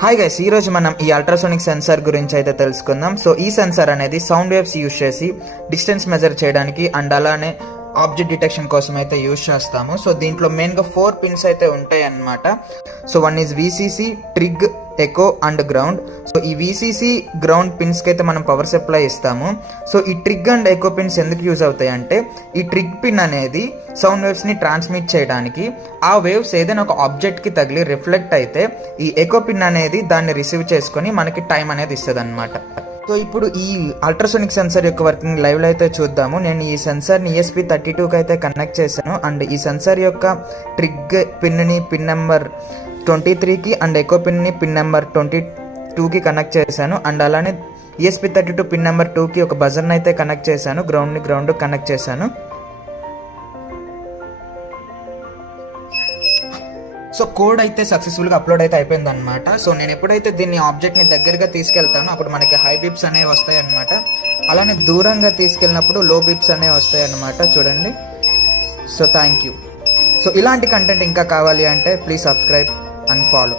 Hi guys, ఈరోజు మనం ఈ అల్ట్రాసోనిక్ సెన్సార్ గురించి అయితే తెలుసుకుందాం. సో ఈ సెన్సార్ అనేది సౌండ్ వేవ్స్ యూజ్ చేసి డిస్టెన్స్ మెజర్ చేయడానికి అండ్ అలానే ఆబ్జెక్ట్ డిటెక్షన్ కోసం అయితే యూజ్ చేస్తాము. సో దీంట్లో మెయిన్గా 4 పిన్స్ అయితే ఉంటాయి అన్నమాట. So one is VCC, trig, echo and ground. So ఈ విసిసి గ్రౌండ్ పిన్స్కి అయితే మనం పవర్ సప్లై ఇస్తాము. సో ఈ ట్రిగ్ అండ్ ఎకో పిన్స్ ఎందుకు యూజ్ అవుతాయి అంటే, ఈ ట్రిగ్ పిన్ అనేది సౌండ్ వేవ్స్ని ట్రాన్స్మిట్ చేయడానికి, ఆ వేవ్స్ ఏదైనా ఒక ఆబ్జెక్ట్కి తగిలి రిఫ్లెక్ట్ అయితే ఈ ఎకో పిన్ అనేది దాన్ని రిసీవ్ చేసుకొని మనకి టైం అనేది ఇస్తుంది అనమాట. సో ఇప్పుడు ఈ అల్ట్రాసోనిక్ సెన్సార్ యొక్క వర్కింగ్ లైవ్లో అయితే చూద్దాము. నేను ఈ సెన్సార్ని ESP32కి అయితే కనెక్ట్ చేశాను అండ్ ఈ సెన్సార్ యొక్క ట్రిగ్ పిన్ని పిన్ నెంబర్ 23కి అండ్ ఎకో పిన్ని పిన్ నెంబర్ 22కి కనెక్ట్ చేశాను. అండ్ అలానే ESP32 పిన్ నెంబర్ 2కి ఒక బజర్ని అయితే కనెక్ట్ చేశాను. గ్రౌండ్ కనెక్ట్ చేశాను. సో కోడ్ అయితే సక్సెస్ఫుల్గా అప్లోడ్ అయితే అయిపోయింది అనమాట. సో నేను ఎప్పుడైతే దీన్ని ఆబ్జెక్ట్ని దగ్గరగా తీసుకెళ్తానో అప్పుడు మనకి హై బిప్స్ అనేవి వస్తాయి అనమాట. అలానే దూరంగా తీసుకెళ్ళినప్పుడు లో బిప్స్ అనేవి వస్తాయి అనమాట. చూడండి. So thank you. సో ఇలాంటి కంటెంట్ ఇంకా కావాలి అంటే ప్లీజ్ సబ్స్క్రైబ్ అండ్ ఫాలో.